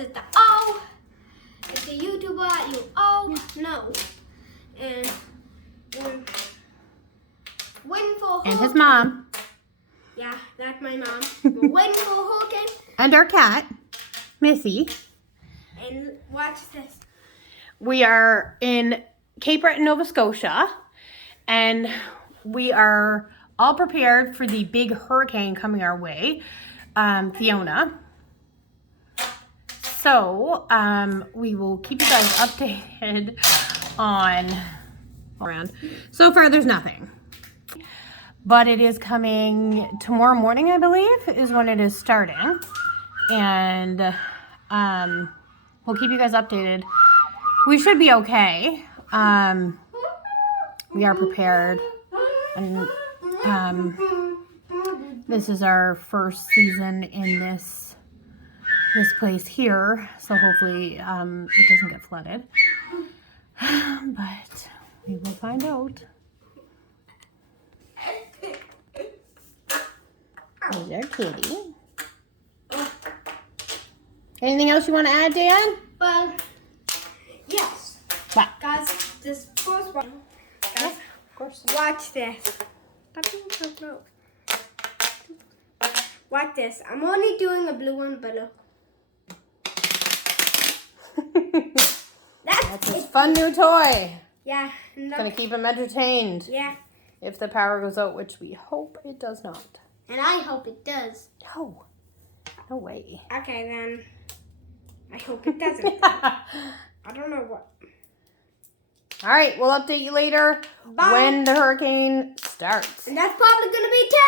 is the O. If the YouTuber, you know. And waiting for And his mom. Yeah, that's my mom. We're waiting for Hurricane. And our cat, Missy. And watch this. We are in Cape Breton, Nova Scotia, and we are all prepared for the big hurricane coming our way, Fiona. So, we will keep you guys updated on around. So far, there's nothing. But it is coming tomorrow morning, I believe, is when it is starting. And we'll keep you guys updated. We should be okay. We are prepared. And this is our first season in this place here. So hopefully it doesn't get flooded. But we will find out. There's our kitty. Anything else you want to add, Dan? Well, yes. What? Guys, this first one. Guys, Yeah, of course. watch this. Watch this. I'm only doing a blue one below. That's his fun new toy. Yeah. It's going to keep him entertained. Yeah. If the power goes out, which we hope it does not. And I hope it does. No. No way. Okay, then. I hope it doesn't. I don't know what. All right, we'll update you later Bye. when the hurricane starts. And that's probably going to be 10.